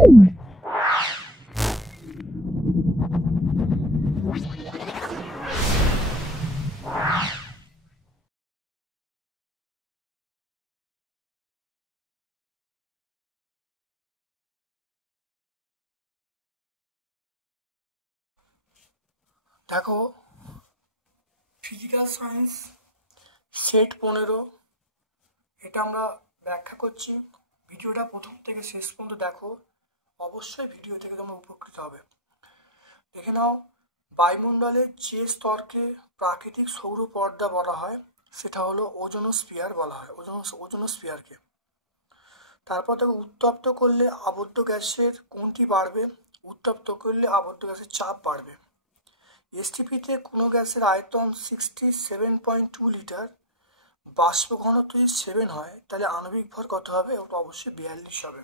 দেখো physical science set 15 এটা আমরা ব্যাখ্যা করছি। ভিডিওটা প্রথম থেকে শেষ পর্যন্ত দেখো, অবশ্যই ভিডিও থেকে তোমরা উপকৃত হবে। দেখে নাও, বায়ুমণ্ডলের যে স্তরকে প্রাকৃতিক সৌর পর্দা বলা হয় সেটা হলো ওজোনোস্ফিয়ার বলা হয়, ওজোনোস্ফিয়ারকে। তারপর দেখো, উত্তপ্ত করলে আবদ্ধ গ্যাসের কোনটি বাড়বে? উত্তপ্ত করলে আবদ্ধ গ্যাসের চাপ বাড়বে। এসটিপিতে কোনো গ্যাসের আয়তন 67.2 লিটার, বাষ্প ঘনত্ব যদি 7 হয় তাহলে আণবিক ভর কত হবে? ওটা অবশ্যই 42 হবে।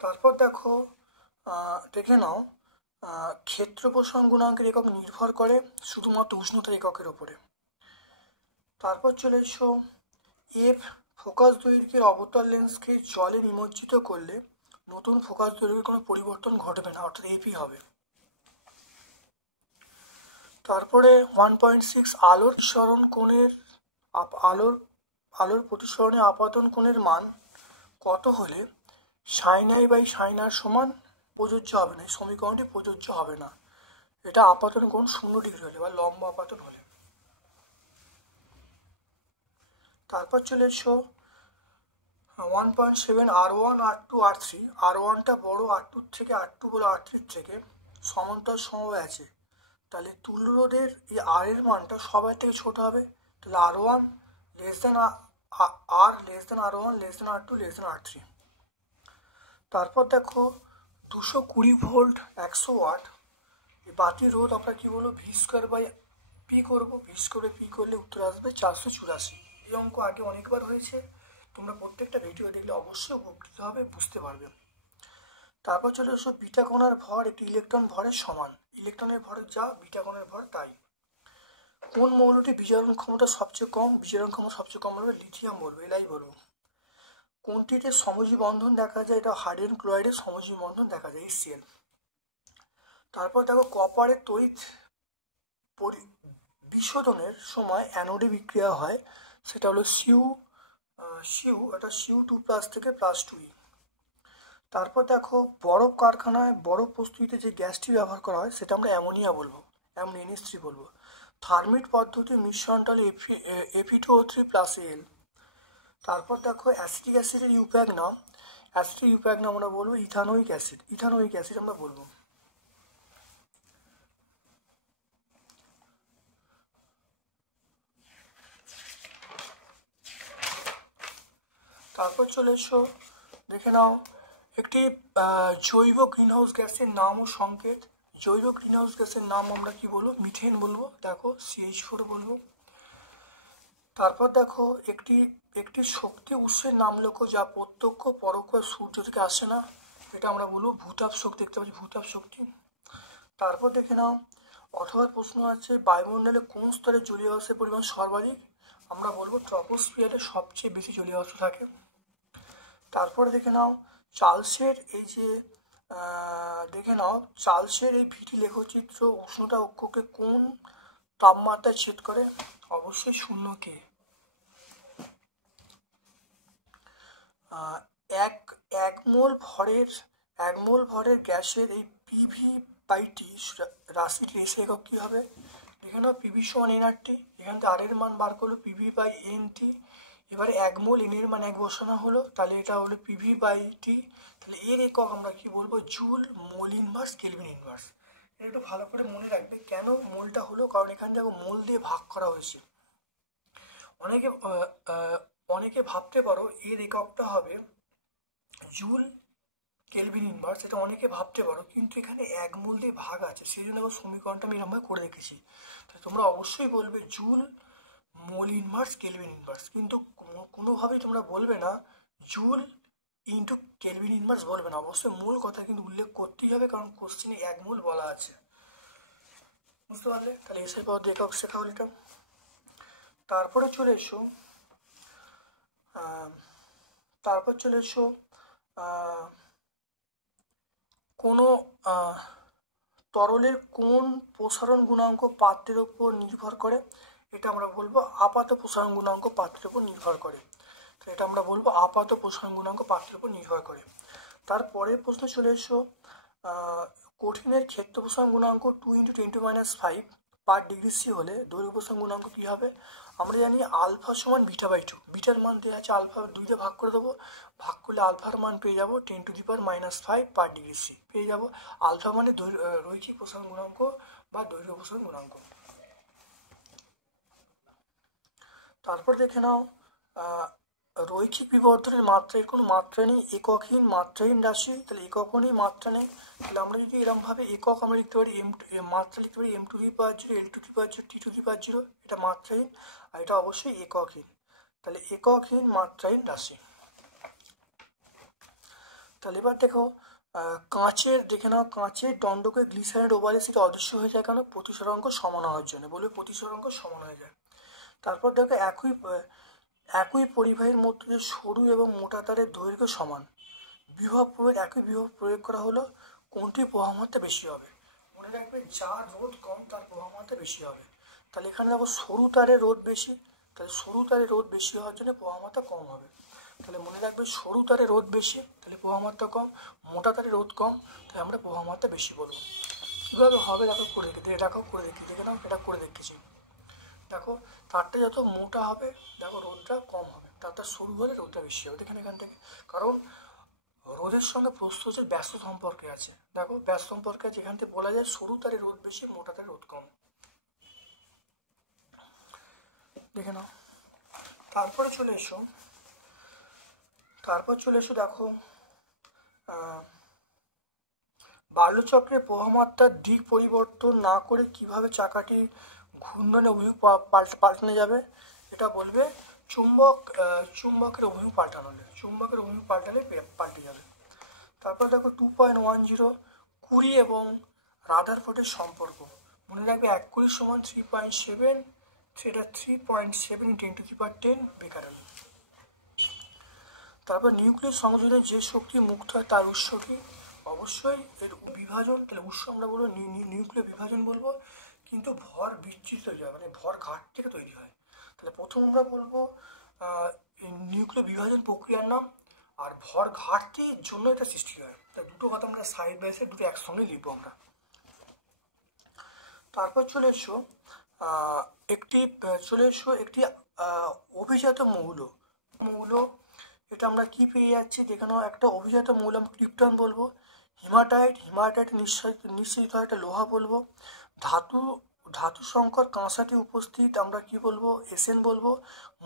তারপর দেখো, দেখে নাও, ক্ষেত্র প্রসারণ গুণাঙ্কের একক নির্ভর করে শুধুমাত্র উষ্ণতার এককের উপরে। তারপর চলে এসো, এফ ফোকাস দৈর্ঘ্যের অবতল লেন্সকে জলে নিমজ্জিত করলে নতুন ফোকাস দৈর্ঘ্যের কোনো পরিবর্তন ঘটবে না, অর্থাৎ এপি হবে। তারপরে 1.6 আলোর প্রতিসরণ কোণের আলোর প্রতিসরণে আপাতন কোণের মান কত হলে সাইন আই বাই সাইন আর সমান প্রযোজ্য হবে না? এই সমীকরণটি প্রযোজ্য হবে না। এটা আপাতন কোণ 0 ডিগ্রি হলে বা লম্ব আপাতন হলে। তারপর চলে এসো 1.7 R1 R2 R3। R1টা বড় R2 থেকে, R2 বড় R3 থেকে, সমান্তরাল সমবায় আছে, তাহলে তুল্য রোধের এই আর এর মানটা সবার থেকে ছোট হবে। তাহলে R1 লেস দেন আর less than R1 less than R2 less than R3। তারপর দেখো 220 ভোল্ট 100 ওয়াট এই বাতির রোধ আমরা কি বলবো? ভি স্কোয়ার বাই পি করবো। ভি স্কোয়ার বাই পি করলে উত্তর আসবে 484। এই অঙ্ক আগে অনেকবার হয়েছে, তোমরা প্রত্যেকটা ভিডিও দেখলে অবশ্যই উপকৃত হবে, বুঝতে পারবে। তারপর চলে এসো, বিটা কণার ভর একটি ইলেকট্রন ভরের সমান। ইলেকট্রনের ভর যা, বিটা কণার ভর তাই। কোন মৌলটি বিজারণ ক্ষমতা সবচেয়ে কম? বিজারণ ক্ষমতা সবচেয়ে কম বলবে লিথিয়াম বলবো, এলাই বলবো। কোনটিতে সমজীব বন্ধন দেখা যায়? এটা হাইড্রোজেন ক্লোরাইডের সমজীব বন্ধন দেখা যায়, HCl। তারপর দেখো, কপারের তড়িৎ বিশোধনের সময় অ্যানোডে বিক্রিয়া হয়, সেটা হলো Cu2+ থেকে +2e। তারপর দেখো, বরফ কারখানায় বরফ প্রস্তুতিতে যে গ্যাসটি ব্যবহার করা হয় সেটা আমরা অ্যামোনিয়া বলবো, NH3 বলবো। থার্মিট পদ্ধতির মিশ্রণটা হলো Fe2O3+Al। তারপর দেখো, অ্যাসিটিক অ্যাসিডের ইউপ্যাক নাম, আমরা বলবো ইথানোয়িক অ্যাসিড আমরা বলবো। তারপর চলে এসো, দেখে নাও, একটি জৈব গ্রিনহাউস গ্যাসের নাম ও সংকেত। জৈব গ্রিনহাউস গ্যাসের নাম আমরা কি বলবো? মিথেন বলবো। দেখো CH4 বলবো। তারপর দেখো, একটি শক্তি উৎসের নাম লেখো যা প্রত্যক্ষ পরোক্ষ সূর্য থেকে আসে না, এটা আমরা বলবো ভূতাপ শক্তি। দেখতে পাচ্ছি ভূতাপ শক্তি। তারপর দেখে নাও, অথবা প্রশ্ন আছে, বায়ুমণ্ডলে কোন স্তরে জলীয় বাষ্পের পরিমাণ সর্বাধিক? আমরা বলবো ট্রপোস্ফিয়ারে সবচেয়ে বেশি জলীয় বাষ্প থাকে। তারপরে দেখে নাও, চার্লসের এই যে চার্লসের এই ভিটি লেখচিত্র উষ্ণতা অক্ষকে কোন তাপমাত্রায় ছেদ করে? অবশ্যই 0K। এক মোল ভরের গ্যাসের এই PV/T রাশিটির এসে একক কি হবে? দেখে নাও, PV সমান nRT। এখান থেকে আর এর মান বার করলো PV/NT। এবারে 1 মোল n এর মান 1 বসানো হলো, তাহলে এটা হলো PV/T। তাহলে এর একক আমরা কি বলবো? Joule, mole inverse, kelvin inverse. এটা একটু ভালো করে মনে রাখবে। কেন মোলটা হলো? কারণ এখান থেকে মোল দিয়ে ভাগ করা হয়েছে। অনেকে ভাবতে পারো এর এককটা হবে জুল, কেলভিন ইনভার্স, এটা অনেকে ভাবতে পারো, কিন্তু এখানে 1 মোল দিয়ে ভাগ আছে, সেই জন্য সমীকরণটা আমি এরকমভাবে করে রেখেছি। তাহলে তোমরা অবশ্যই বলবে joule, mole inverse, kelvin inverse, কিন্তু কোনোভাবেই তোমরা বলবে না জুল ইন্টু কেলভিন ইনভার্স, বলবে না। অবশ্যই মূল কথা কিন্তু উল্লেখ করতেই হবে, কারণ কোশ্চেনে 1 মোল বলা আছে, বুঝতে পারলে? তাহলে এসে পাওয়া একক শেখা হল এটা। তারপরে চলে এসো কোনো তরলের কোন প্রসারণ গুণাঙ্ক পাত্রের উপর নির্ভর করে, এটা আমরা বলবো আপাত প্রসারণ গুণাঙ্ক পাত্রের উপর নির্ভর করে। তো এটা আমরা বলবো আপাত প্রসারণ গুণাঙ্ক পাত্রের উপর নির্ভর করে। তারপরের প্রশ্ন চলে এসো, কঠিনের ক্ষেত্র প্রসারণ গুণাঙ্ক 2 × 10⁻5 পার ডিগ্রি সি হলে দৈর্ঘ্য প্রসারণ গুণাঙ্ক কী হবে? আমরা জানি আলফা সমান β/2, বিটার মান দেওয়া আছে আলফা 2 ভাগ করে দেবো, ভাগ করলে আলফার মান পেয়ে যাবো 10⁻⁻5 পার ডিগ্রি সি পেয়ে যাবো। আলফা মানে রৈখিক প্রসারণ গুণাঙ্ক বা দৈর্ঘ্য প্রসারণ গুণাঙ্ক। তারপর দেখে নাও, রৈখিক বিবর্ধনের মাত্রায় কোনো মাত্রা নেই, এককহীন মাত্রাহীন রাশি, তাহলে একক নেই মাত্রা নেই, তাহলে আমরা যদি এরকমভাবে একক আমরা লিখতে পারি মাত্রা লিখতে পারি m⁴0, l⁴0, t⁴0, এটা মাত্রাহীন, আর এটা অবশ্যই এককহীন, তাহলে এককহীন মাত্রাহীন রাশি। তাহলে এবার দেখো, কাঁচের দেখে নাও, কাঁচের দণ্ডকে গ্লিসারিনের ওভালে সেটা অদৃশ্য হয়ে যায় কেন? প্রতিসরাঙ্ক সমান হওয়ার জন্য, বলবে প্রতিসরাঙ্ক সমান হয়ে যায়। তারপর দেখো, একই পরিবাহীর মধ্যে যে সরু এবং মোটা তারের দৈর্ঘ্য সমান, বিভব প্রয়োগ একই বিভব প্রয়োগ করা হলো, কোনটি প্রবাহমাত্রা বেশি হবে? মনে রাখবে যার রোধ কম তার প্রবাহমাত্রা বেশি হবে। তাহলে এখানে দেখো সরু তারের রোধ বেশি, তাহলে সরু তারের রোধ বেশি হওয়ার জন্য প্রবাহমাত্রা কম হবে। তাহলে মনে রাখবে সরু তারের রোধ বেশি, তাহলে প্রবাহমাত্রা কম, মোটা তারের রোধ কম, তাহলে আমরা প্রবাহমাত্রা বেশি বলবো। কীভাবে হবে দেখো করে দেখি, এটাকেও করে দেখি, দেখে নাও এটা করে দেখেছি। দেখো তারটা যত মোটা হবে দেখো রোদটা কম হবে, তারটা সরু হলে রোদটা বেশি হবে। দেখেন এখান থেকে, কারণ রোদের সঙ্গে প্রস্থচ্ছেদ ব্যস্ত সম্পর্কে আছে। দেখো ব্যস্ত সম্পর্কে আছে, এখান থেকে বলা যায় সরু তারে রোদ বেশি, মোটা তারে রোদ কম। দেখে নাও, তারপর চলে এসো দেখো, বাল্যচক্রের প্রবাহমাত্রার দিক পরিবর্তন না করে কিভাবে চাকাটি ঘূর্ণনে অভিমুখ পাল্টানো যাবে? এটা বলবে চুম্বকের অভিমুখ পাল্টালে পাল্টে যাবে। তারপর দেখো 2.10, কুরি এবং রাদারফোর্ডের সম্পর্ক। মনে রাখবে 1 কুরি সমান 3.7, সেটা 3.7 × 10⁻10 বেকারেল। তারপর নিউক্লিয়াস সংযোজনে যে শক্তি মুক্ত হয় তার উৎস কি? অবশ্যই এর বিভাজন, তাহলে উৎস আমরা বলবো নিউক্লিয় বিভাজন বলবো, কিন্তু ভর বিচ্যুত হয়ে যায়, মানে ভর ঘাট থেকে তৈরি হয়। তাহলে প্রথম আমরা বলবো নিউক্লিয় বিভাজন প্রক্রিয়ার নাম, আর ভর ঘাটতির জন্য এটা সৃষ্টি হয়। তাই দুটো কথা আমরা সাইড বাই সাইড দুটো একসঙ্গে লিখবো আমরা। তারপর চলে এসো একটি অভিজাত মৌল, এটা আমরা কি পেয়ে যাচ্ছি দেখে নাও। একটা অভিজাত মৌল আমরা ক্রিপ্টন বলবো, হিমাটাইট নিঃসৃত হয় একটা লোহা বলবো, ধাতু সংকর কাঁসাটি উপস্থিত আমরা কি বলবো? এসএন বলবো,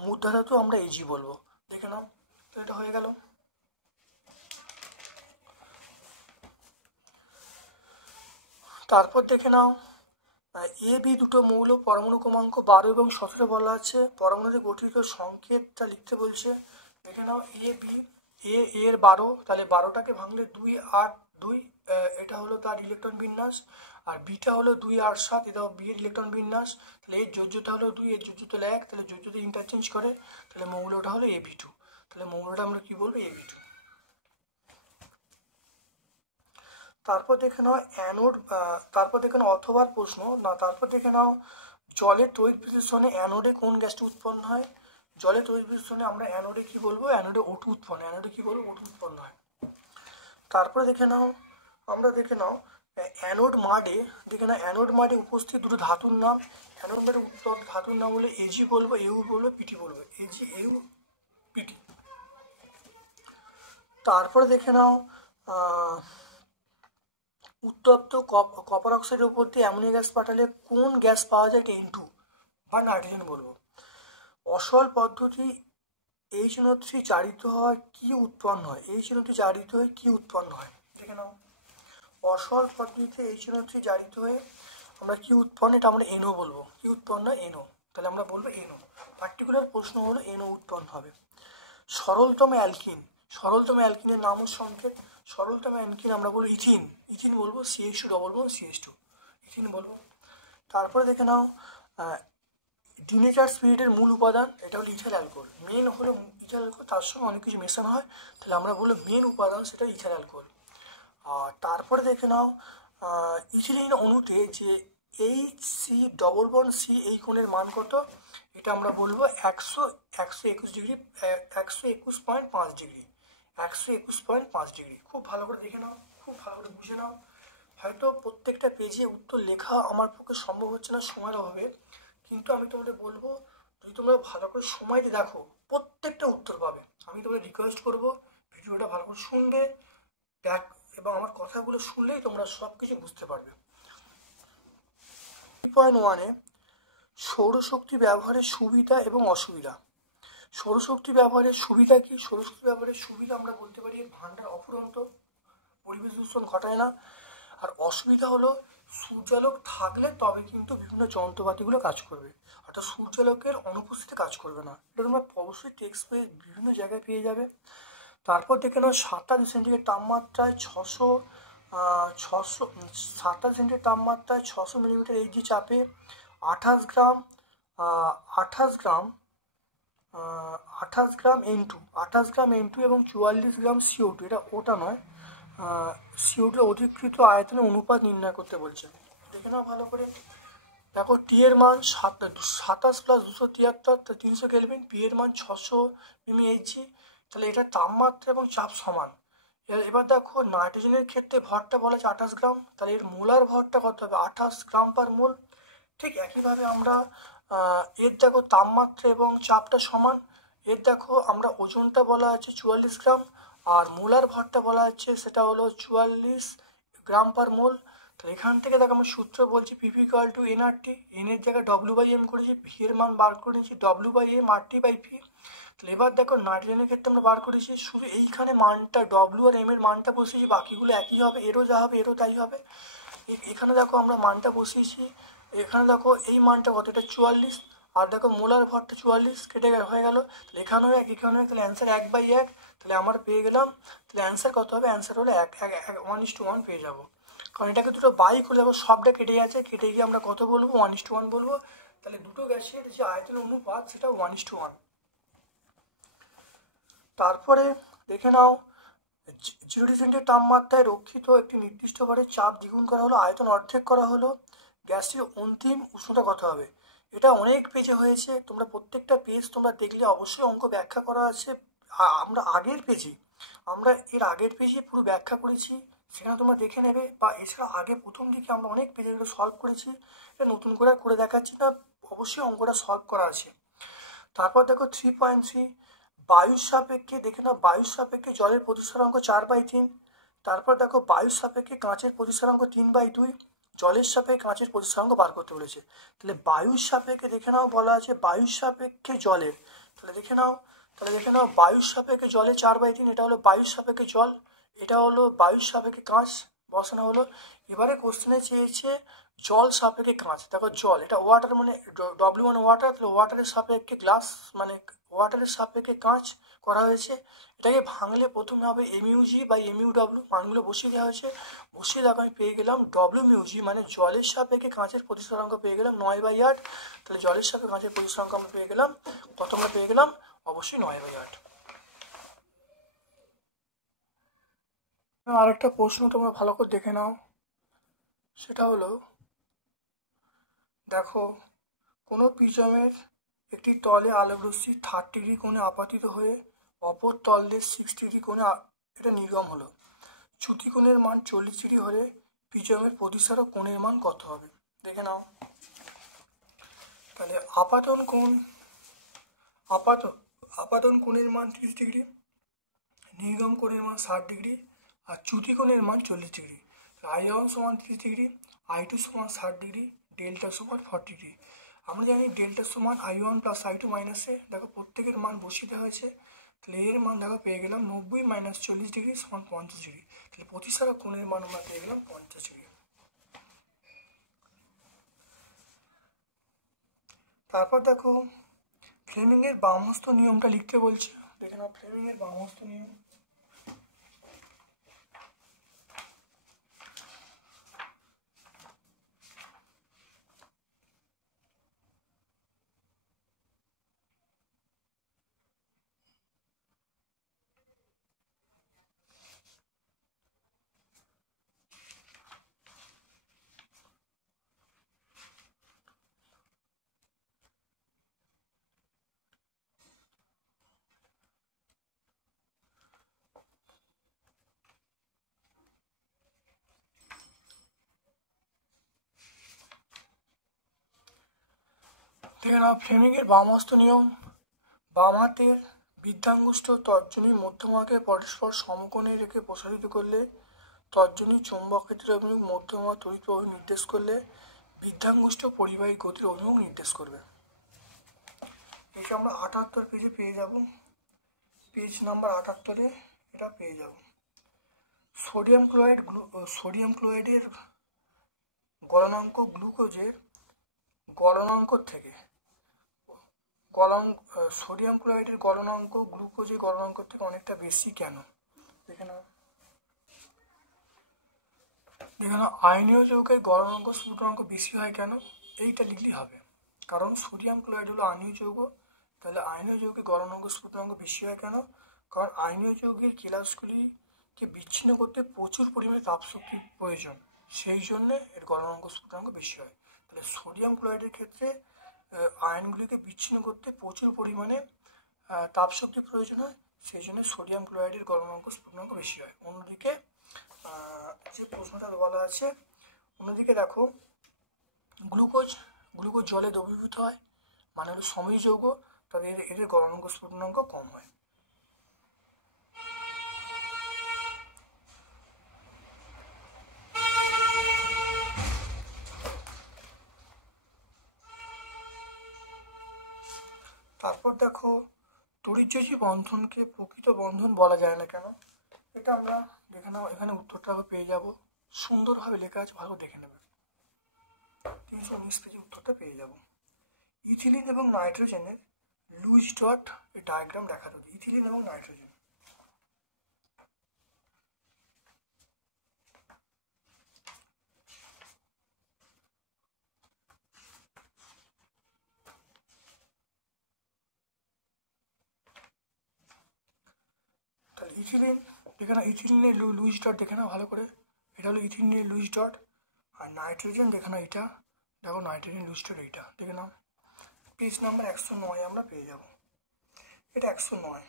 মুদ্রা ধাতু আমরা এজি বলবো। দেখে নাও, তো এটা হয়ে গেল। তারপর দেখে নাও, এ বি দুটো মৌল, পরমাণু ক্রমাঙ্ক 12 এবং 17 বলা আছে, পরমাণুতে গঠিত সংকেতটা লিখতে বলছে। দেখে নাও, এর 12, তাহলে 12টাকে ভাঙলে 2, 8, 2, এটা হলো তার ইলেকট্রন বিন্যাস, আর বিটা হলো 2, 8, 7, এটা বি এর ইলেকট্রন বিন্যাস। তাহলে এর যোজ্যতা হলো 2, এর যোজ্যতা হলো 1, তাহলে যোজ্যতা ইন্টারচেঞ্জ করে, তাহলে মৌলটা হলো AB2, তাহলে মৌলটা আমরা কি বলবো? AB2। তারপর দেখে নাও অথবার প্রশ্ন না, তারপর দেখে নাও জলের তড়িৎ বিশ্লেষণে অ্যানোডে কোন গ্যাসটি উৎপন্ন হয়? জলের তড়িৎ বিশ্লেষণে আমরা অ্যানোডে কি বলবো? অ্যানোডে O2 উৎপন্ন, উৎপন্ন হয়। তারপরে দেখে নাও অ্যানোড মাডে উপস্থিত দুটো ধাতুর নাম, অ্যানোড মাডে উৎপন্ন ধাতুর নাম হলো এজি বলবো, ইউ বলবো, পিটি বলবো, এজি, ইউ, পিটি। তারপরে দেখে নাও উত্তপ্ত কপার অক্সাইডের উপর দিয়ে অ্যামোনিয়া গ্যাস পাঠালে কোন গ্যাস পাওয়া যায়? N2 বা নাইট্রোজেন বলবো। অসল পদ্ধতি HNO3 জারিত হয় কি উৎপন্ন হয়? HNO3 জারিত হয়ে কি উৎপন্ন হয়? দেখে নাও, অসল পদ্ধতিতে HNO3 জারিত হয়ে আমরা কি উৎপন্ন, এটা আমরা NO বলবো। কি উৎপন্ন হয়? NO, তাহলে আমরা বলবো NO। পার্টিকুলার প্রশ্ন হলো NO উৎপন্ন হবে। সরলতম অ্যালকিনের নাম ও সংকেত। সরলতম অ্যালকিন আমরা বলবো ইথিন বলবো, CH2 double bond CH2, ethene বলবো। তারপরে দেখে নাও ডিনেচার স্পিরিটের মূল উপাদান, এটা হলো ইথাইল অ্যালকোহল। মেন হলো ইথাইল অ্যালকোহল তার সঙ্গে অনেক কিছু মেশানো হয়, তাহলে আমরা বলবো মেন উপাদান সেটা ইথাইল অ্যালকোহল। আর তারপরে দেখে নাও ইথিলিন অণুতে যে HC ডবল বন্ড C এই কোণের মান কত, এটা আমরা বলবো 121 ডিগ্রি, 121.5 ডিগ্রি, 121.5 ডিগ্রি। খুব ভালো করে দেখে নাও, খুব ভালো করে বুঝে নাও। হয়তো প্রত্যেকটা পেজে উত্তর লেখা আমার পক্ষে সম্ভব হচ্ছে না সময়ের অভাবে, কিন্তু আমি তোমাদের বলবো যদি তোমরা ভালো করে সময় দিয়ে দেখো প্রত্যেকটা উত্তর পাবে। আমি তোমাদের রিকোয়েস্ট করবো ভিডিওটা ভালো করে শুনবে, দেখ, এবং আমার কথাগুলো শুনলেই তোমরা সব কিছু বুঝতে পারবে। 3.1-এ সৌরশক্তি ব্যবহারের সুবিধা এবং অসুবিধা। সৌরশক্তি ব্যবহারের সুবিধা কি? সৌরশক্তি ব্যবহারের সুবিধা আমরা বলতে পারি ভান্ডার অফুরন্ত, পরিবেশ দূষণ ঘটায় না। আর অসুবিধা হলো সূর্যালোক থাকলে তবে কিন্তু বিভিন্ন যন্ত্রপাতিগুলো কাজ করবে, অর্থাৎ সূর্যালোকের অনুপস্থিতিতে কাজ করবে না। এটা তোমরা অবশ্যই টেক্সট বইয়ে বিভিন্ন জায়গায় পেয়ে যাবে। তারপর দেখে নাও 27°C তাপমাত্রায় 27°C তাপমাত্রায় 600 মিলিমিটার Hg চাপে 28 গ্রাম N2 এবং 44 গ্রাম CO2, এটা ওটা নয়, CO2 অধিকৃত আয়তনের অনুপাত নির্ণয় করতে বলছে। দেখে নাও ভালো করে। দেখো টি এর মান 27 + 273 300 কেলভিন, পি এর মান 600 mMHg, তাহলে এটা তাপমাত্রা এবং চাপ সমান। এবার দেখো নাইট্রোজেনের ক্ষেত্রে ভরটা বলা আছে 28 গ্রাম, তাহলে এর মোলার ভরটা কত হবে 28 গ্রাম পার মোল। ঠিক একইভাবে আমরা এর দেখো তাপমাত্রা এবং চাপটা সমান। এর দেখো আমরা ওজনটা বলা আছে 44 গ্রাম, আর মোলার ভরটা বলা আছে সেটা হলো 44 গ্রাম পার মোল। তাহলে এখান থেকে দেখো আমরা সূত্র বলছি PV equal to nRT, N এর জায়গায় ডব্লিউ/এম করেছি, ভি এর মান বার করে নিয়েছি ডব্লিউ/এম RT/পি। তাহলে এবার দেখো নাইট্রোজেনের ক্ষেত্রে আমরা বার করেছি, শুধু এইখানে মানটা ডব্লিউ আর এম এর মানটা বসিয়েছি, বাকিগুলো একই হবে, এরও যা হবে এরও তাই হবে। এখানে দেখো আমরা মানটা বসিয়েছি, এখানে দেখো এই মানটা কত, এটা 44, আর দেখো মোলার ভরটা 44 কেটে হয়ে গেল, তাহলে এখানেও এক এখানেও এক, তাহলে অ্যান্সার 1/1। তাহলে আমরা পেয়ে গেলাম, তাহলে অ্যান্সার কত হবে, অ্যান্সার হলো 1:1 পেয়ে যাবো। কারণ এটাকে দুটো বাই করে দেখো সবটা কেটে যাচ্ছে, কেটে গিয়ে আমরা কত বলবো 1:1 বলবো। তাহলে দুটো গ্যাসের যে আয়তন অনুপাত সেটা 1:1। তারপরে দেখে নাও 0°C তাপমাত্রায় রক্ষিত একটি নির্দিষ্ট ঘরে চাপ দ্বিগুণ করা হলো, আয়তন অর্ধেক করা হলো, গ্যাসটির অন্তিম উষ্ণতা কত হবে। এটা অনেক পেজে হয়েছে, তোমরা প্রত্যেকটা পেজ তোমরা দেখলে অবশ্যই অঙ্ক ব্যাখ্যা করা আছে। আমরা এর আগের পেজে পুরো ব্যাখ্যা করেছি, সেখানে তোমরা দেখে নেবে, বা এছাড়া আগে প্রথম দিকে আমরা অনেক পেজেগুলো সলভ করেছি, এটা নতুন করে দেখাচ্ছি না, অবশ্যই অঙ্কটা সলভ করা আছে। তারপর দেখো 3.3 বায়ুর সাপেক্ষে, দেখে নাও বায়ুর সাপেক্ষে জলের প্রতিসরাঙ্ক 4/3। তারপর দেখো বায়ুর সাপেক্ষে কাঁচের প্রতিসরাঙ্ক 3/2, জলের সাপেক্ষে কাঁচের প্রতিসরাঙ্ক বার করতে বলেছে। তাহলে বায়ুর সাপেক্ষে দেখে নাও বলা আছে বায়ুর সাপেক্ষে জলের, তাহলে দেখে নাও বায়ুর সাপেক্ষে জলে 4/3, এটা হলো বায়ুর সাপেক্ষে জল, এটা হলো বায়ুর সাপেক্ষে কাঁচ বসানো হলো। এবারে কোশ্চেনে চেয়েছে জল সাপেক্ষে কাঁচ, দেখো জল এটা ওয়াটার মানে ডব্লিউ মানে ওয়াটার, তাহলে ওয়াটারের সাপেক্ষে গ্লাস মানে ওয়াটারের সাপেক্ষে কাঁচ করা হয়েছে। এটাকে ভাঙলে প্রথমে হবে এমইউজি বাই এমইউডব্লিউ, মানগুলো বসিয়ে দেওয়া হয়েছে, বসিয়ে দেখো আমি পেয়ে গেলাম ডব্লিউমিউজি মানে জলের সাপেক্ষে কাঁচের প্রতিসরাঙ্ক পেয়ে গেলাম 9/8। তাহলে জলের সাপেক্ষে কাঁচের প্রতিসরাঙ্ক আমরা পেয়ে গেলাম কত, আমরা পেয়ে গেলাম অবশ্যই 9/8। আরেকটা প্রশ্ন তোমরা ভালো করে দেখে নাও, সেটা হলো দেখো কোনো প্রিজমের একটি তলে আলোকরশ্মি 30° কোণে আপাতিত হয়ে অপর তলে 60° কোণে এটা নির্গম হলো, চ্যুতিকোণের মান 40° হলে প্রিজমের প্রতিসারক কোণের মান কত হবে। দেখে নাও, তাহলে আপাতন কোণের মান 30°, নির্গম কোণের মান 60°, আর চ্যুতিকোণের মান 40°। I1 সমান 30°, I2 সমান 60°, ডেল্টা সমান 40°। আমরা জানি ডেল্টা সমান I1 + I2 - এ, দেখো প্রত্যেকের মান বসিয়ে দেওয়া হয়েছে, তাহলে এর মান দেখো পেয়ে গেলাম 90 - 40° সমান 50°, তাহলে প্রতিসারক কোণের মান আমরা পেয়ে গেলাম 50°। তারপর দেখো ফ্লেমিংয়ের বামহস্ত নিয়মটা লিখতে বলছে, দেখে নাও ফ্লেমিংয়ের বামহস্ত নিয়ম। দেখে নাও ফ্লেমিংয়ের বামহস্ত নিয়ম। বাম হাতের বৃদ্ধাঙ্গুষ্ঠ তর্জনী মধ্যমাকে পরস্পর সমকোণে রেখে প্রসারিত করলে তর্জনী চৌম্বক ক্ষেত্রের অভিমুখ, মধ্যমা তড়িৎ প্রবাহ নির্দেশ করলে বৃদ্ধাঙ্গুষ্ঠ পরিবাহী গতির অভিমুখ নির্দেশ করবে। এটা আমরা 78 পেজে পেয়ে যাব, পেজ নাম্বার 78-এ এটা পেয়ে যাব। সোডিয়াম ক্লোরাইডের গলনাঙ্ক গ্লুকোজের গলনাঙ্ক থেকে সোডিয়াম ক্লোরাইডের গলনাঙ্ক গ্লুকোজের গলনাঙ্ক থেকে অনেকটা বেশি কেন? দেখে নাও আয়নীয় যৌগের গলনাঙ্ক স্ফুটনাঙ্ক বেশি হয় কেন? এইটা লিখলেই হবে, কারণ সোডিয়াম ক্লোরাইড হলো আয়নীয় যৌগ, তাহলে আয়নীয় যৌগের গলনাঙ্ক স্ফুটনাঙ্ক বেশি হয় কেন? কারণ আয়নীয় যৌগের কেলাসগুলিকে বিচ্ছিন্ন করতে প্রচুর পরিমাণে তাপশক্তির প্রয়োজন, সেই জন্যে এর গলনাঙ্ক স্ফুটনাঙ্ক বেশি হয়। তাহলে সোডিয়াম ক্লোরাইডের ক্ষেত্রে আয়নগুলিকে বিচ্ছিন্ন করতে প্রচুর পরিমাণে তাপশক্তির প্রয়োজন হয়, সেই জন্য সোডিয়াম ক্লোরাইডের গলনাঙ্ক স্ফুটনাঙ্ক বেশি হয়। অন্যদিকে যে প্রশ্নটা বলা আছে, অন্যদিকে দেখো গ্লুকোজ জলে দ্রবীভূত হয়, মানে হলো সময় যৌগ, তবে এদের গলনাঙ্ক স্ফুটনাঙ্ক কম হয়। তারপর দেখো তড়িৎযোজী বন্ধনকে প্রকৃত বন্ধন বলা যায় না কেন? এটা আমরা দেখে নাও, এখানে উত্তরটা পেয়ে যাব, সুন্দরভাবে লেখা আছে, ভালো দেখে নেবে। 319 পেজে উত্তরটা পেয়ে যাব। ইথিলিন এবং নাইট্রোজেনের লুইস ডট ডায়াগ্রাম দেখা যাবে। ইথিলিন এবং নাইট্রোজেন, তাহলে ইথিলিন দেখে নাও, ইথিলিনের লুইস ডট দেখে নাও ভালো করে, এটা হলো ইথিলিনের লুইস ডট। আর নাইট্রোজেন দেখে নাও, এটা দেখো নাইট্রোজেন লুইস ডট, এইটা দেখে নাও। পেজ নাম্বার 109 আমরা পেয়ে যাব, এটা 109।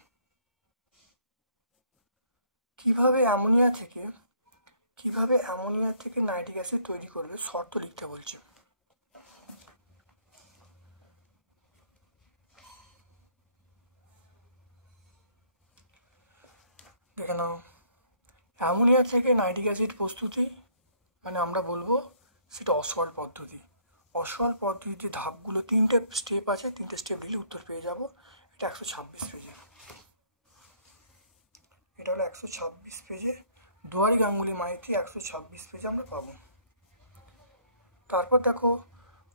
কিভাবে অ্যামোনিয়া থেকে নাইট্রিক অ্যাসিড তৈরি করবে শর্ত লিখতে বলছে। দেখে নাও, অ্যামোনিয়া থেকে নাইট্রিক অ্যাসিড প্রস্তুতি মানে আমরা বলবো সেটা অসওয়াল্ড পদ্ধতি। অসওয়াল্ড পদ্ধতিতে ধাপগুলো 3টে স্টেপ আছে, 3টে স্টেপ দিলে উত্তর পেয়ে যাব। এটা 126 পেজে, এটা হলো 126 পেজে, দুয়ারি গাঙ্গুলি মাইতি 126 পেজে আমরা পাবো। তারপর দেখো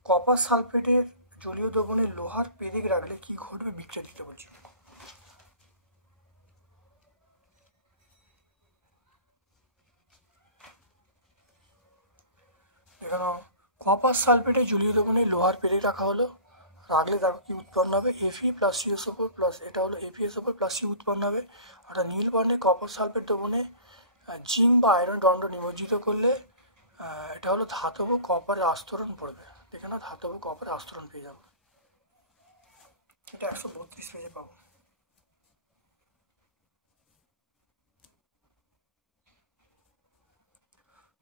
কপার সালফেটের জলীয় দ্রবণে লোহার পেরেক রাখলে কি ঘটবে বিক্রিয়া দিতে বলছে। এখানে কপার সালফেটের জলীয় দ্রবণে লোহার পেরেক রাখা হলো, রাখলে দেখো কি উৎপন্ন হবে, Fe প্লাস CSO4 প্লাস, এটা হলো FeSO4 প্লাস সি উৎপন্ন হবে। অর্থাৎ নীল বর্ণে কপার সালফেট দ্রবণে জিঙ্ক বা আয়রন দণ্ড নিমজ্জিত করলে এটা হলো ধাতব কপারের আস্তরণ পড়বে। দেখে না, ধাতব কপারের আস্তরণ পেয়ে যাবো, এটা 132 পেজে পাবো।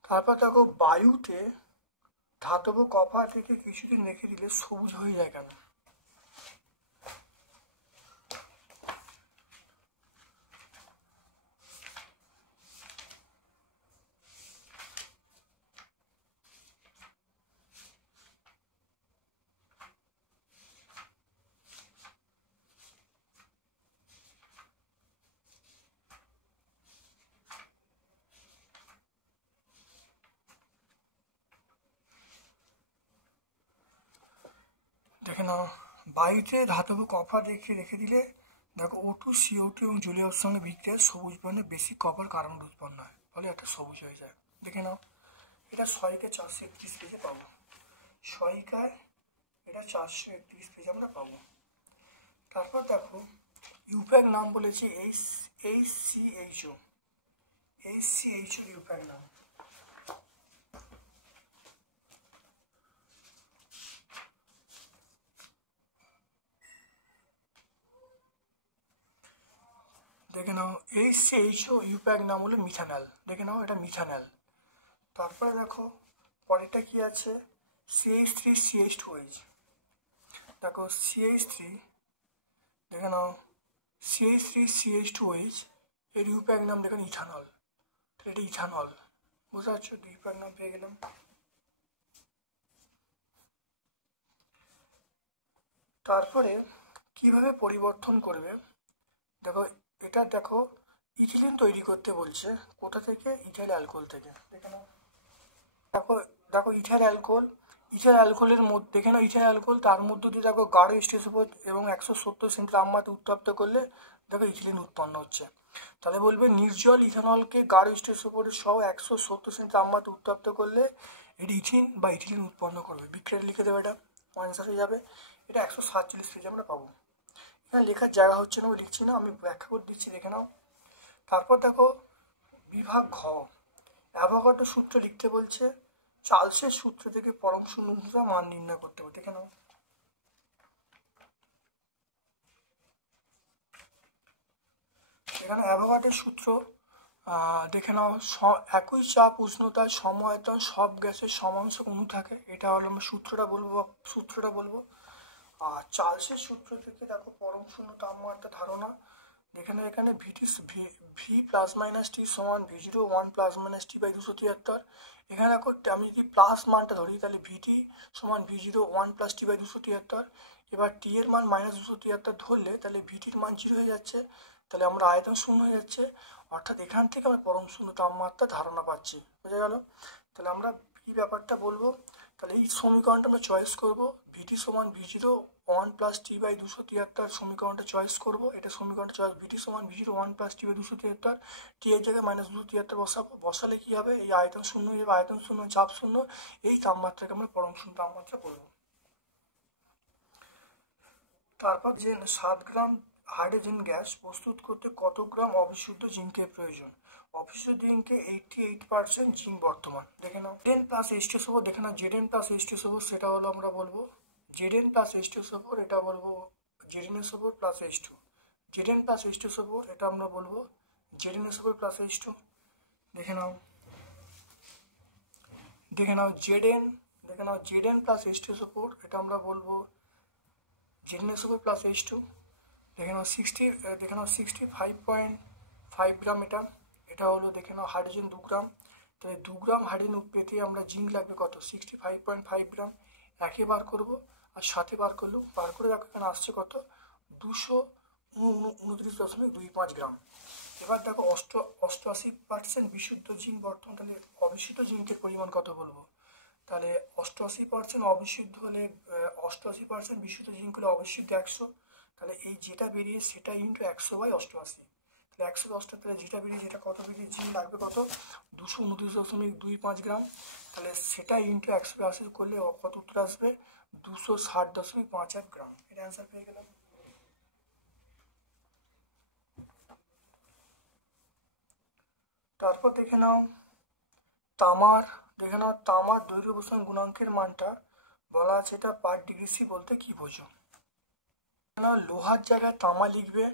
তারপর দেখো বায়ুতে ধাতব কপার থেকে কিছুদিন রেখে দিলে সবুজ হয়ে যায় কেন? দেখে নাও, বায়ুতে ধাতব কপার রেখে দিলে দেখো O2 CO2 এবং জলীয় সঙ্গে বিক্রিয়ায় সবুজ বর্ণে বেশি কপার কার্বন উৎপন্ন হয়, ফলে একটা সবুজ হয়ে যায়। দেখে নাও, এটা 6-431 পেজে পাবো, 6 এটা 431 পেজে আমরা পাবো। তারপর দেখো ইউপ্যাক নাম বলেছে HCHO, ইউপ্যাক নাম। দেখে নাও, HCHO ইউপ্যাক নাম হলো মিথানল। দেখে নাও, এটা মিথানল। তারপরে দেখো পরেরটা কি আছে, CH3CH2H। দেখো CH3, দেখে নাও CH3CH2H, এর ইউপ্যাক নাম দেখেন ইথানল, তাহলে এটা ইথানল, বুঝতে পারছো? ইউপ্যাক নাম পেয়ে গেলাম। তারপরে কিভাবে পরিবর্তন করবে, দেখো এটা দেখো ইথিলিন তৈরি করতে বলছে, কোথা থেকে? ইথাইল অ্যালকোহল থেকে। দেখে নাও, দেখো দেখো ইথাইল অ্যালকোহলের মধ্যে দেখে নাও, ইথাইল অ্যালকোহল তার মধ্যে দিয়ে দেখো গাঢ় স্টিসোপোর এবং 170 সেন্টি তাপমাত্রা উত্তপ্ত করলে দেখো ইথিলিন উৎপন্ন হচ্ছে। তাহলে বলবে নির্জল ইথানলকে গাঢ় স্টিসোপোর সহ 170 সেন্টি তাপমাত্রা উত্তপ্ত করলে এটি ইথিন বা ইথিলিন উৎপন্ন করবে। বিক্রিয়া লিখে দেবে, এটা আনসার হয়ে যাবে। এটা 147 পেজে আমরা পাবো। এখানে লেখার জায়গা হচ্ছে না, আমি লিখছি না, আমি ব্যাখ্যা করে দিচ্ছি, দেখে নাও। তারপর দেখো বিভাগ ঘ, অ্যাভোগাড্রো সূত্র লিখতে বলছে, চার্লসের সূত্র থেকে পরম শূন্য উষ্ণতার মান নির্ণয় করতে হবে। দেখে নাও, এখানে অ্যাভোগাড্রোর সূত্র দেখে নাও, একই চাপ উষ্ণতায় সমায়তন সব গ্যাসের সমাংশক অণু থাকে, এটা হলো আমরা সূত্রটা বলবো। আর চার্লসের সূত্র থেকে দেখো পরম শূন্য তাপমাত্রা ধারণা, এখানে ভি প্লাস মাইনাস টি সমান V0 1 plus minus T by 273। এখানে দেখো আমি যদি প্লাস মানটা ধরি তাহলে ভিটি সমান V0 1 প্লাস টি বাই 273। এবার টি এর মান মাইনাস 273 ধরলে তাহলে ভিটির মান 0 হয়ে যাচ্ছে, তাহলে আমরা আয়তন শূন্য হয়ে যাচ্ছে, অর্থাৎ এখান থেকে আমরা পরম শূন্য তাপমাত্রা ধারণা পাচ্ছি। বোঝা গেল? তাহলে আমরা এই ব্যাপারটা বলবো। তাহলে এই সমীকরণটা আমরা চয়েস করবো, ভিটি সমান V0 1 প্লাস টি বাই 273 সমীকরণটা চয়েস করবো। এটা সমীকরণটা চয়েস, ভিটি সমান V0 1 প্লাস টি বাই 273, টি এর জায়গায় মাইনাস 273 বসালে কি হবে? এই আয়তন শূন্য হয়ে যাবে, আয়তন শূন্য চাপ শূন্য, এই তাপমাত্রাকে আমরা পরম শূন্য তাপমাত্রা বলবো। তারপর যে 7 গ্রাম হাইড্রোজেন গ্যাস প্রস্তুত করতে কত গ্রাম অবিশুদ্ধ জিঙ্কের প্রয়োজন? অবিশুদ্ধ জিঙ্কে 88% জিঙ্ক বর্তমান। দেখে নাও Zn প্লাস H2SO4, দেখে নাও Zn প্লাস H2SO4 সেটা হলো আমরা বলবো Zn প্লাস H2SO4, এটা বলবো ZnSO4 plus H2। Zn plus H2SO4 এটা আমরা বলবো ZnSO4 প্লাস H2। দেখে নাও Zn প্লাস H2SO4 এটা আমরা বলবো ZnSO4 প্লাস H2। দেখে নাও 65.5 গ্রাম, এটা হলো দেখে নাও হাইড্রোজেন 2 গ্রাম, তাহলে 2 গ্রাম হাইড্রোজেন পেতে আমরা জিঙ্ক লাগবে কত? 65.5 গ্রাম। একে বার করবো আর সাথে বার করে দেখো এখানে আসছে কত? 229.25 গ্রাম। এবার দেখো 88% বিশুদ্ধ জিঙ্ক বর্তমান, তাহলে অবিশুদ্ধ জিঙ্কের পরিমাণ কত বলবো? তাহলে 88% অবিশুদ্ধ হলে 88% বিশুদ্ধ জিঙ্ক হলে অবিশুদ্ধ 100, তাহলে এই যেটা বেরিয়ে সেটা ইন্টু 100/88, তাহলে 100 তাহলে যেটা বেরিয়ে যেটা কত বেরিয়ে জিঙ্ক লাগবে কত? 229.25 গ্রাম, তাহলে সেটা ইন্টু 180 করলে কত উত্তর আসবে? 260.51 গ্রাম। এটা অ্যান্সার পেয়ে গেলাম। তারপর দেখে নাও তামার দৈর্ঘ্য প্রসারণ গুণাঙ্কের মানটা বলা আছে, এটা পার ডিগ্রি সি বলতে কি বোঝো? লোহার জায়গায় তামা লিখবে,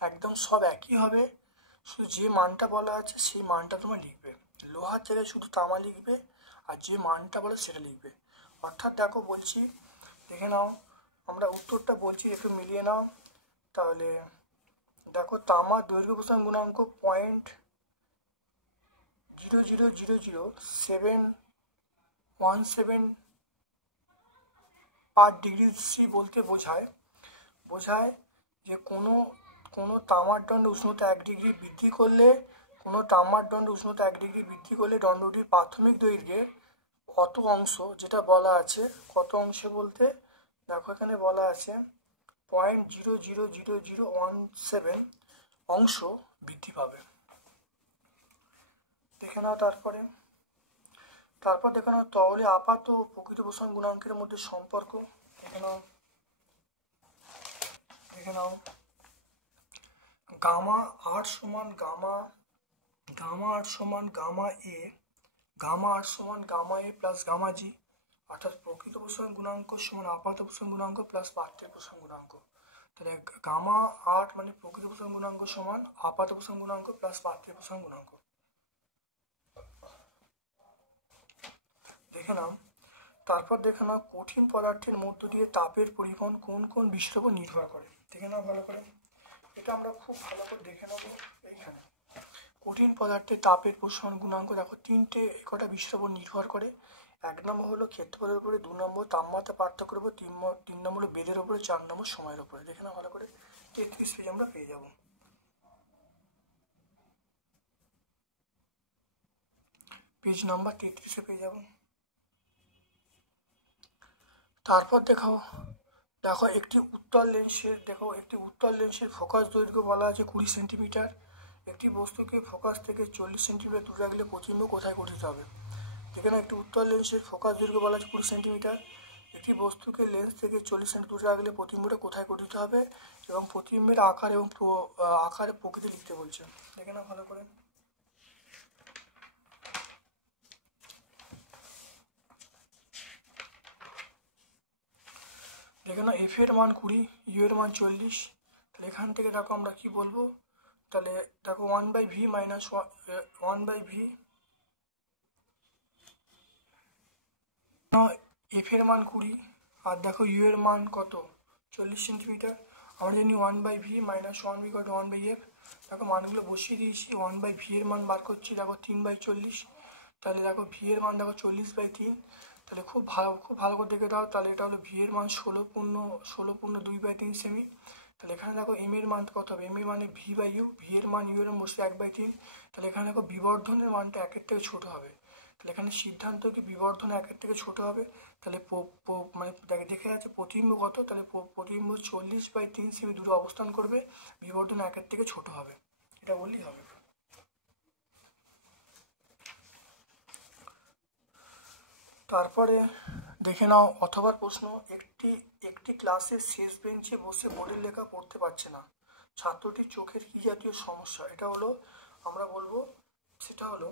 একদম সব একই হবে, শুধু যে মানটা বলা আছে সেই মানটা তোমরা লিখবে। লোহার জায়গায় শুধু তামা লিখবে আর যে মানটা বলে সেটা লিখবে। অর্থাৎ দেখো বলছি, দেখে নাও আমরা উত্তরটা বলছি, একটু মিলিয়ে নাও। তাহলে দেখো তামার দৈর্ঘ্য প্রসারণ গুণাঙ্ক 0.0000717 পার ডিগ্রি সি বলতে বোঝায় যে কোনো তামার দণ্ড উষ্ণতা 1 ডিগ্রি বৃদ্ধি করলে দণ্ডটির প্রাথমিক দৈর্ঘ্যের কত অংশ, যেটা বলা আছে কত অংশ বলতে দেখো এখানে বলা আছে 0.00017 অংশ বৃদ্ধি পাবে। দেখে নাও তারপর দেখে নাও তরলে আপাত ও প্রকৃত প্রসারণ গুণাঙ্কের মধ্যে সম্পর্ক। দেখে নাও গামা আর সমান গামা এ প্লাস গামা জি, অর্থাৎ প্রকৃত প্রসারণ গুণাঙ্ক সমান আপাত প্রসারণ গুণাঙ্ক প্লাস পার্থিব প্রসারণ গুণাঙ্ক। তাহলে গামা আর মানে প্রকৃত প্রসারণ গুণাঙ্ক সমান আপাত প্রসারণ গুণাঙ্ক প্লাস পার্থিব প্রসারণ গুণাঙ্ক। দেখে নাও তারপর দেখে নাও কঠিন পদার্থের মধ্য দিয়ে তাপের পরিবহন কোন কোন বিষয়ের উপর নির্ভর করে। দেখে নাও ভালো করে, এটা আমরা খুব ভালো করে দেখে নেবো। এইখানে কঠিন পদার্থের তাপের প্রসারণ গুণাঙ্ক দেখো তিনটে কটা বিষয়ের উপর নির্ভর করে। 1 নম্বর হলো ক্ষেত্রফলের উপরে, 2 নম্বর তাপমাত্রা পার্থক্যের উপর, 3 নম্বর হলো বেদের উপরে, 4 নম্বর সময়ের উপরে। দেখে নাও ভালো করে, 33 পেজ আমরা পেয়ে যাব। পেজ নাম্বার 33-এ পেয়ে যাব। তারপর দেখো একটি উত্তল লেন্সের ফোকাস দৈর্ঘ্য বলা আছে 20 সেন্টিমিটার। একটি বস্তুকে ফোকাস থেকে 40 সেন্টিমিটার দূরে রাখলে প্রতিবিম্ব কোথায় গঠিত হবে। যেখানে একটি উত্তল লেন্সের ফোকাস দৈর্ঘ্য বলা আছে 20 সেন্টিমিটার। একটি বস্তুকে লেন্স থেকে 40 সেন্টিমিটার দূরে রাখলে প্রতিবিম্বটা কোথায় গঠিত হবে এবং প্রতিবিম্বের আকার এবং আকারের প্রকৃতি লিখতে বলছে। দেখে না ভালো করে। দেখে না এফ এর মান 20, ইউ এর মান 40। তাহলে এখান থেকে দেখো আমরা কি বলবো, তাহলে দেখো 1/v মাইনাস 1/v, এফ এর মান 20 আর দেখো ইউ এর মান কত 40 সেন্টিমিটার। আমরা জানি 1/v মাইনাস 1v কত 1/f। দেখো মানগুলো বসিয়ে দিয়েছি, 1/v এর মান বার করছি, দেখো 3/40। তাহলে দেখো ভি এর মান দেখো 40/3। তাহলে খুব ভালো করে দেখে দাও। তাহলে এটা হলো ভি এর মান 16.2/3 সেমি। তাহলে এখানে দেখো এম এর মান কত হবে, এম এর মানে v/u, ভি এর মান ইউ এর মান বসে 1/3। তাহলে এখানে দেখো বিবর্ধনের মানটা 1-এর থেকে ছোট হবে। তাহলে এখানে সিদ্ধান্ত কি বিবর্ধন 1-এর থেকে ছোট হবে। তাহলে মানে দেখে যাচ্ছে প্রতিবিম্ব কত, তাহলে প্রতিবিম্ব 40/3 সেমি দূরে অবস্থান করবে, বিবর্ধন 1-এর থেকে ছোট হবে, এটা বললেই হবে। তারপরে দেখে নাও অথবা প্রশ্ন, একটি ক্লাসের শেষ বেঞ্চে বসে বোর্ডের লেখা পড়তে পারছে না, ছাত্রটির চোখের কি জাতীয় সমস্যা। এটা হলো আমরা বলবো সেটা হলো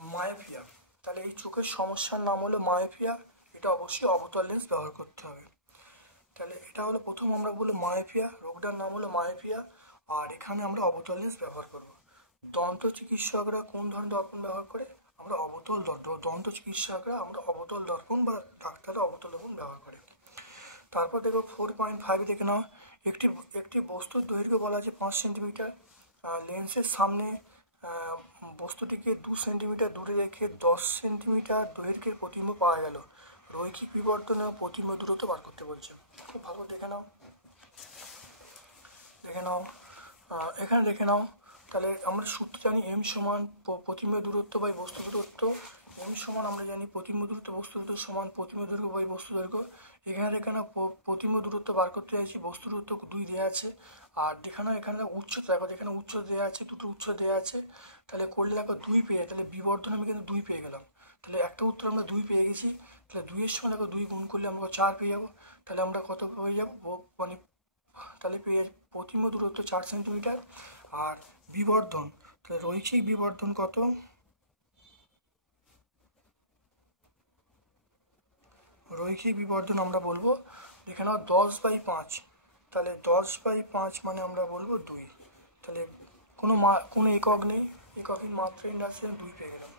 মায়োপিয়া। তাহলে এই চোখের সমস্যার নাম হলো মায়োপিয়া। এটা অবশ্যই অবতল লেন্স ব্যবহার করতে হবে। তাহলে এটা হলো প্রথম আমরা বলবো মায়োপিয়া, রোগটার নাম হলো মায়োপিয়া, আর এখানে আমরা অবতল লেন্স ব্যবহার করব। দন্ত চিকিৎসকরা কোন ধরনের দর্পণ ব্যবহার করে, আমরা অবতল দন্ত চিকিৎসকরা আমরা অবতল দর্পণ বা ডাক্তাররা অবতল দর্পণ ব্যবহার করে। তারপর দেখো 4.5 দেখে নাও, একটি বস্তুর দৈর্ঘ্য বলা আছে 5 সেন্টিমিটার। লেন্সের সামনে বস্তুটিকে 2 সেন্টিমিটার দূরে রেখে 10 সেন্টিমিটার দৈর্ঘ্যের প্রতিবিম্ব পাওয়া গেল, রৈখিক বিবর্তন ও প্রতিবিম্ব দূরত্ব বার করতে বলছে। খুব ভালো দেখে নাও এখানে দেখে নাও। তাহলে আমরা সূত্র জানি এম সমান প্রতিবিম্ব দূরত্ব বাই বস্তু দূরত্ব। এম সমান আমরা জানি প্রতিবিম্ব দূরত্ব বস্তু দূরত্ব সমান প্রতিবিম্ব দৈর্ঘ্য বাই বস্তু দৈর্ঘ্য। এখানে দেখে নাও প্রতিবিম্ব দূরত্ব বার করতে চাইছি, বস্তু দূরত্ব 2 দেওয়া আছে। আর দেখে নাও এখানে উচ্চতা দেখো, এখানে উচ্চতা দেওয়া আছে, দুটো উচ্চতা দেওয়া আছে। তাহলে করলে দেখো 2 পেয়ে, তাহলে বিবর্ধন আমি কিন্তু 2 পেয়ে গেলাম। তাহলে একটা উত্তর আমরা 2 পেয়ে গেছি। তাহলে 2-এর সঙ্গে দেখো 2 গুণ করলে আমরা 4 পেয়ে যাবো। তাহলে আমরা কত পেয়ে যাবো, মানে তাহলে পেয়ে যাচ্ছি প্রতিবিম্ব দূরত্ব 4 সেন্টিমিটার। আর বিবর্ধন, তাহলে রৈখিক বিবর্ধন কত, রৈখিক বিবর্ধন আমরা বলবো দেখে নাও 10/5। তাহলে 10/5 মানে আমরা বলবো 2। তাহলে কোনো একক নেই, এককহীন মাত্রা ইন্ডাকশন 2 পেয়ে গেলাম।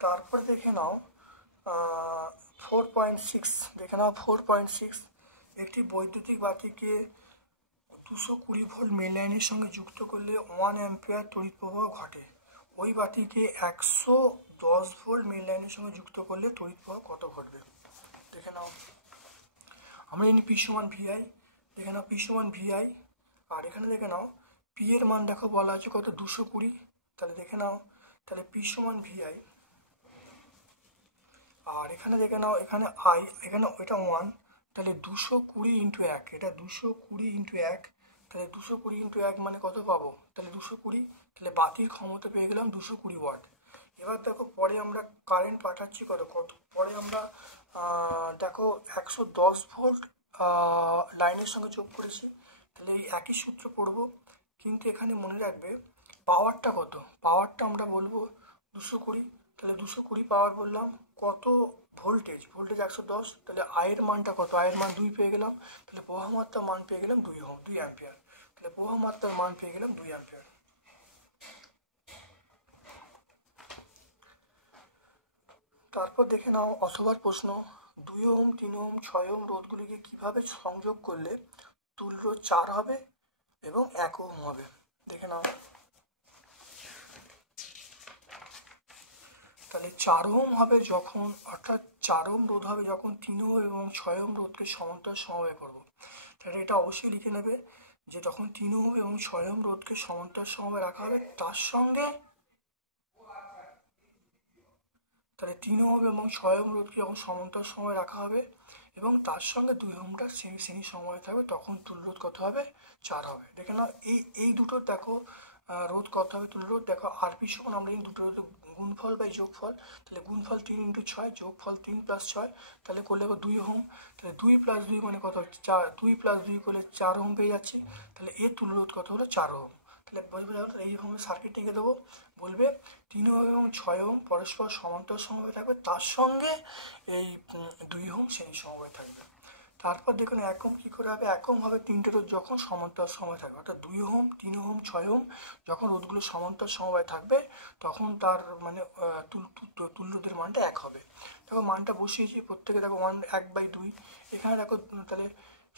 তারপরে দেখে নাও 4.6 দেখে নাও 4.6, একটি বৈদ্যুতিক বাতিকে 220 ভোল্ট মেইন লাইনের সঙ্গে যুক্ত করলে 1 অ্যাম্পিয়ার তড়িৎ প্রবাহ ঘটে। ওই বাতিকে 110 ভোল্ট মেইন লাইনের সঙ্গে যুক্ত করলে তড়িৎ প্রবাহ কত ঘটবে। দেখে নাও আমরা জানি পি সমান ভিআই। দেখে নাও পি সমান ভিআই। আর এখানে দেখে নাও পি এর মান দেখো বলা আছে কত 220। তাহলে দেখে নাও, তাহলে পি সমান ভিআই। আর এখানে দেখে নাও এখানে আই, এখানে এটা 1, তাহলে 220 ইন্টু 1, এটা 220 ইন্টু 1। তাহলে 220 ইন্টু 1 মানে কত পাবো, তাহলে 220। তাহলে বাতির ক্ষমতা পেয়ে গেলাম 220 ওয়াট। এবার দেখো পরে আমরা কারেন্ট পাঠাচ্ছি কত, পরে আমরা দেখো 110 ভোল্ট লাইনের সঙ্গে যোগ করেছি। তাহলে এই একই সূত্র পড়বো, কিন্তু এখানে মনে রাখবে পাওয়ারটা কত, পাওয়ারটা আমরা বলবো 220। তাহলে 220 পাওয়ার বললাম, কত ভোল্টেজ 110। তাহলে আয়ের মানটা কত, আয়ের মান 2 পেয়ে গেলাম। তাহলে প্রবাহ মাত্রার মান পেয়ে গেলাম 2 অ্যাম্পিয়ার। তাহলে প্রবাহ মাত্রার মান পেয়ে গেলাম 2 অ্যাম্পিয়ার। তারপর দেখে নাও অথবা প্রশ্ন, 2 ওহম 3 ওহম 6 ওহম রোধগুলিকে কিভাবে সংযোগ করলে তুল্য রোধ 4 হবে এবং 1 ওহম হবে। দেখে নাও, তাহলে 4 ওহম হবে যখন, অর্থাৎ 4 ওহম রোধ হবে যখন 3 ওহম এবং 6 ওহম রোধকে সমান্তরাল সমবায় করব। তাহলে এটা অবশ্যই লিখে নেবে যে যখন 3 ওহম এবং 6 ওহম রোধকে সমান্তরাল সমবায় রাখা হবে তার সঙ্গে, তাহলে 3 ওহম এবং 6 ওহম রোধকে যখন সমান্তরাল সমবায় রাখা হবে এবং তার সঙ্গে 2 ওহমটা শ্রেণী সমবায় থাকবে, তখন তুল্য রোধ কত হবে? 4 হবে। দেখে নাও এই দুটো দেখো রোধ কত হবে তুল্য রোধ। দেখো আরপি সমান আমরা কিন্তু দুটো রোধ গুণফল বাই যোগফল, তাহলে গুণফল 3 × 6, যোগফল 3 + 6, তাহলে করলে 2 ওহম, তাহলে 2 + 2 মানে কত হচ্ছে 4, 2 + 2 করলে 4 ওহম পেয়ে যাচ্ছি। তাহলে এর তুল্য রোধ কত হলো? 4 ওহম। তাহলে বলবে এইরকম সার্কিট এঁকে দেবো, বলবে 3 ওহম এবং 6 ওহম পরস্পর সমান্তরাল সমবায় থাকবে, তার সঙ্গে এই 2 ওহম শ্রেণী সমবায় থাকবে। তারপর দেখুন 1 ওহম কী করে হবে? 1 ওহম হবে 3টে রোধ যখন সমান্তরাল সমবায় থাকবে, অর্থাৎ 2 ওহম 3 ওহম 6 ওহম যখন রোধগুলো সমান্তরাল সমবায় থাকবে তখন তার মানে তুল্য রোধের মানটা 1 হবে। দেখো মানটা বসিয়েছি, প্রত্যেকে দেখো 1/2, এখানে দেখো তাহলে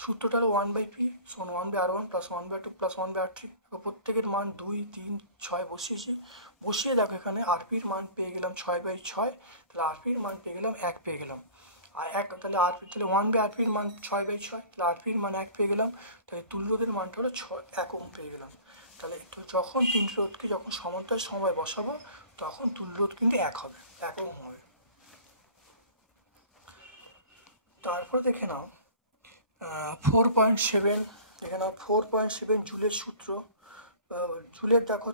সূত্রটা হলো 1/p সমান 1/r1 + 1/2 + 1/r3। প্রত্যেকের মান 2, 3, 6 বসিয়েছি, বসিয়ে দেখো এখানে আরপির মান পেয়ে গেলাম 6/6, তাহলে আরপির মান পেয়ে গেলাম 1 পেয়ে গেলাম। আর 1 তাহলে আরপি, তাহলে 1/rপির মান 6/6, তাহলে আরপির মান 1 পেয়ে গেলাম, তাহলে তুল্য রোধের মানটা হলো 1 ওহম পেয়ে গেলাম। তাহলে তো যখন 3 রোধকে যখন সমান্তরাল সমবায় বসাবো তখন তুল্য রোধ কিন্তু 1 হবে, 1 ওহম হবে। তারপর দেখে নাও 4.7, দেখে নাও 4.7 জুলের সূত্র। জুলের দেখো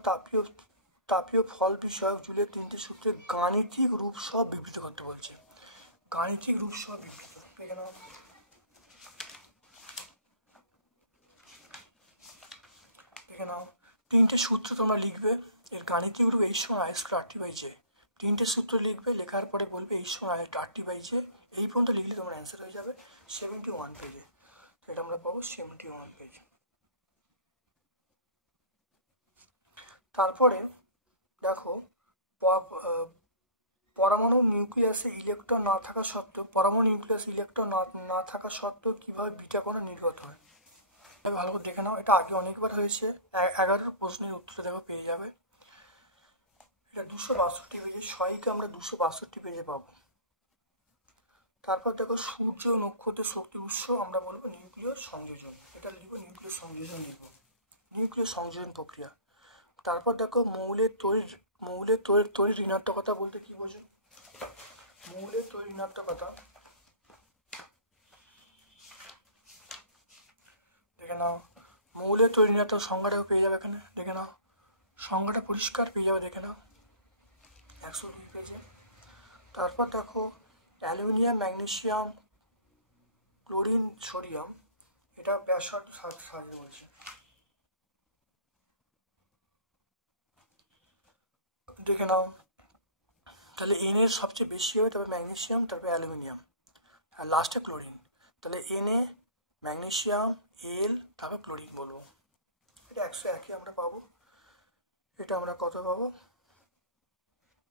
তাপীয় ফল বিষয়ক জুলের 3টে সূত্রে গাণিতিক রূপ সহ বিবৃত করতে বলছে। গাণিতিক রূপ সহ বিবৃত, দেখে নাও দেখে নাও 3টে সূত্র তোমরা লিখবে, এর গাণিতিক রূপ H সমান I²RT/J। 3টে সূত্র লিখবে, লেখার পরে বলবে H সমান RT/J। এই পর্যন্ত লিখলে তোমার অ্যান্সার হয়ে যাবে 71 পেজে। এটা আমরা পাবো 71 পেজ। তারপরে দেখো পরমাণু নিউক্লিয়াসে ইলেকট্রন না থাকা সত্ত্বেও, পরমাণু নিউক্লিয়াসে ইলেকট্রন না থাকা সত্ত্বেও কীভাবে বিটা কণা নির্গত হয়। ভালো করে দেখে নাও, এটা আগে অনেকবার হয়েছে, 11 প্রশ্নের উত্তর দেখো পেয়ে যাবে। এটা 262 পেজে, সবাইকে আমরা 262 পেজে পাবো। তারপর দেখো সূর্য ও নক্ষত্রের শক্তি উৎস আমরা বলবো নিউক্লিয় সংযোজন, এটা লিখবো নিউক্লিয় সংযোজন, লিখবো নিউক্লিয় সংযোজন প্রক্রিয়া। তারপর দেখো মৌলের তড়িৎ ঋণাত্মকতা বলতে কি বোঝো? মৌলের তড়িৎ ঋণাত্মকতা দেখে নাও, মৌলের তড়িৎ ঋণাত্মক সংজ্ঞাটাও পেয়ে যাবে এখানে, দেখে নাও সংজ্ঞাটা পরিষ্কার পেয়ে যাবে, দেখে নাও 102 পেজে। তারপর দেখো অ্যালুমিনিয়াম, ম্যাগনেসিয়াম, ক্লোরিন, সোডিয়াম, এটা ব্যাসার্ধ সাজাতে বলছে। দেখে নাও তাহলে এন এর সবচেয়ে বেশি হবে, তারপর ম্যাগনেসিয়াম, তারপর অ্যালুমিনিয়াম, আর লাস্টে ক্লোরিন। তাহলে এন এ, ম্যাগনেসিয়াম, এল, তারপর ক্লোরিন বলবো। এটা 101 আমরা পাবো। এটা আমরা কত পাবো?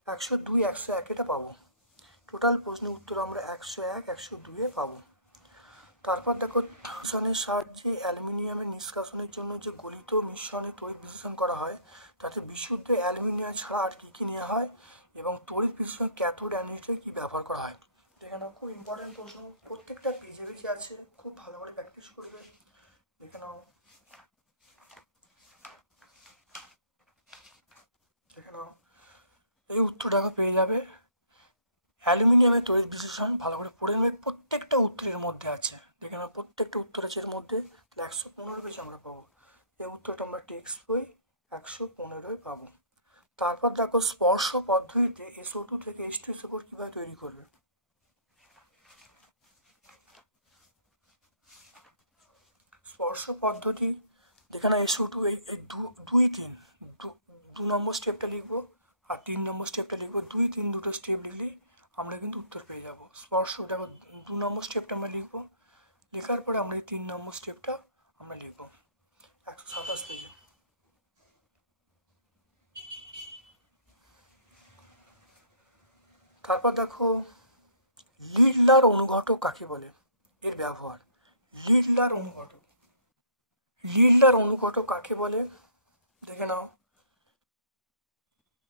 102, 101 এটা পাবো। টোটাল প্রশ্নের উত্তর আমরা 101, 102 পাবো। তারপর দেখো নিষ্কাশনের সাহায্যে অ্যালুমিনিয়ামের নিষ্কাশনের জন্য যে গলিত মিশ্রণে তড়িৎ বিশ্লেষণ করা হয় তাতে বিশুদ্ধ অ্যালুমিনিয়াম ছাড়া আর কী কী নেওয়া হয় এবং তড়িৎ বিশ্লেষণ ক্যাথোড অ্যানোডে কী ব্যবহার করা হয়। দেখে নাও খুব ইম্পর্টেন্ট প্রশ্ন, প্রত্যেকটা পেজে পেজে আছে, খুব ভালো করে প্র্যাকটিস করবে। দেখে নাও, দেখে নাও এই উত্তরটা পেয়ে যাবে। অ্যালুমিনিয়ামের তড়িৎ বিশ্লেষণ ভালো করে পড়ে নেবে, প্রত্যেকটা উত্তরের মধ্যে আছে, দেখে নাও প্রত্যেকটা উত্তর আছে এর মধ্যে। 115 পেজ আমরা পাবো, এই উত্তরটা আমরা টেক্সট বই 115 পাবো। তারপর দেখো স্পর্শ পদ্ধতিতে SO2 থেকে H2SO4 কীভাবে তৈরি করবে। স্পর্শ পদ্ধতি দেখে না, SO2 এই 2, 3 2 নম্বর স্টেপটা লিখবো আর 3 নম্বর স্টেপটা লিখবো, 2, 3 দুটো স্টেপ লিখলেই আমরা কিন্তু উত্তর পেয়ে যাব। স্পর্শ দেখো 2 নম্বর স্টেপটা আমরা লিখবো, লেখার পরে আমরা এই 3 নম্বর স্টেপটা আমরা লিখবো 127 পেজে। তারপর দেখো লিডলার অনুঘটক কাকে বলে, এর ব্যবহার। লিডলার অনুঘটক, লিডলার অনুঘটক কাকে বলে দেখে নাও।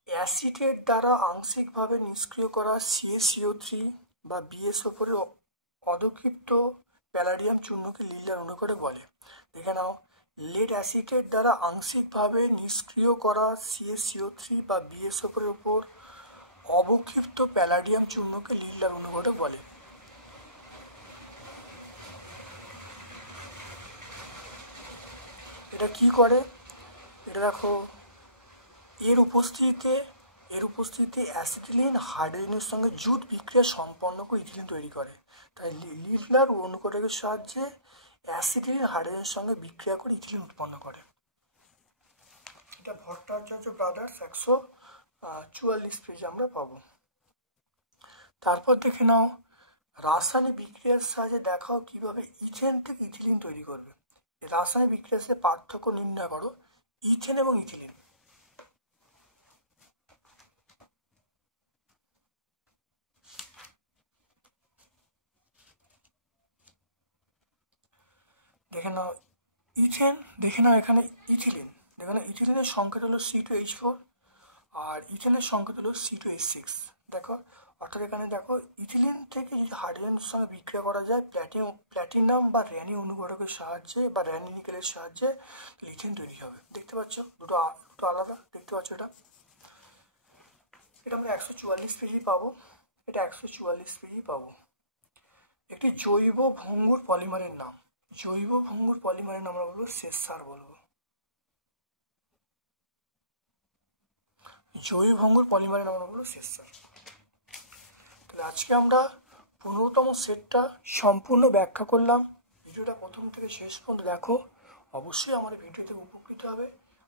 অ্যাসিটের দ্বারা আংশিকভাবে নিষ্ক্রিয় করা CaCO3 বা BSO4 এর অধক্ষিপ্ত প্যালাডিয়াম চূর্ণকে লিডলার অনুঘটক বলে। দেখে নাও, লেড অ্যাসিটের দ্বারা আংশিকভাবে নিষ্ক্রিয় করা CaCO3 বা BSO4 এর উপর অবক্ষিপ্ত প্যালাডিয়াম চূর্ণকে লিডলার অনুঘটক বলে। এটা কি করে, এটা দেখো, এর উপস্থিতিতে অ্যাসিটিলিন হাইড্রোজেনের সঙ্গে জুট বিক্রিয়া সম্পন্ন করে ইথিলিন তৈরি করে। তাই লিডলার অনুঘটকের সাহায্যে অ্যাসিটিলিন হাইড্রোজেনের সঙ্গে বিক্রিয়া করে ইথিলিন উৎপন্ন করে। এটা ভট্টাচার্য ব্রাদার্স 144 পেজে আমরা পাবো। তারপর দেখে নাও, রাসায়নিক বিক্রিয়ার সাহায্যে দেখাও কিভাবে ইথেন থেকে ইথিলিন তৈরি করবে। রাসায়নিক বিক্রিয়ার সাথে পার্থক্য নির্ণয় করো ইথেন এবং ইথিলিন। দেখে নাও ইথেন, দেখে নাও এখানে ইথিলিন, দেখে নাও ইথিলিনের সংকেত হলো C2H4 আর ইথেনের সংকেত হলো C2H6। দেখো, অর্থাৎ এখানে দেখো ইথিলিন থেকে যদি হাইড্রোজেনের সঙ্গে বিক্রিয়া করা যায় প্ল্যাটিনাম বা র্যানি অনুঘটকের সাহায্যে বা র্যানি নিকেলের সাহায্যে ইথেন তৈরি হবে। দেখতে পাচ্ছ দুটো আলাদা, দেখতে পাচ্ছ এটা আমরা 144 পেজেই পাবো। এটা 144 পেজেই পাবো। একটি জৈব ভঙ্গুর পলিমারের নাম, জৈব ভঙ্গুর পলিমারের নাম আমরা বলবো সেসার বলবো। জৈব ভঙ্গুর পলিমারের নাম আমরা বলবো সেসার। তাহলে আজকে আমরা 15তম সেটটা সম্পূর্ণ ব্যাখ্যা করলাম। ভিডিওটা প্রথম থেকে শেষ পর্যন্ত দেখো, অবশ্যই আমার ভিডিও থেকে উপকৃত হবে।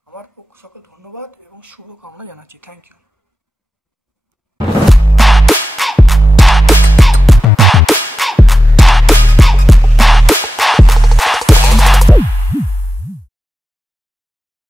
আমার সকল ধন্যবাদ এবং শুভকামনা জানাচ্ছি। Thank you.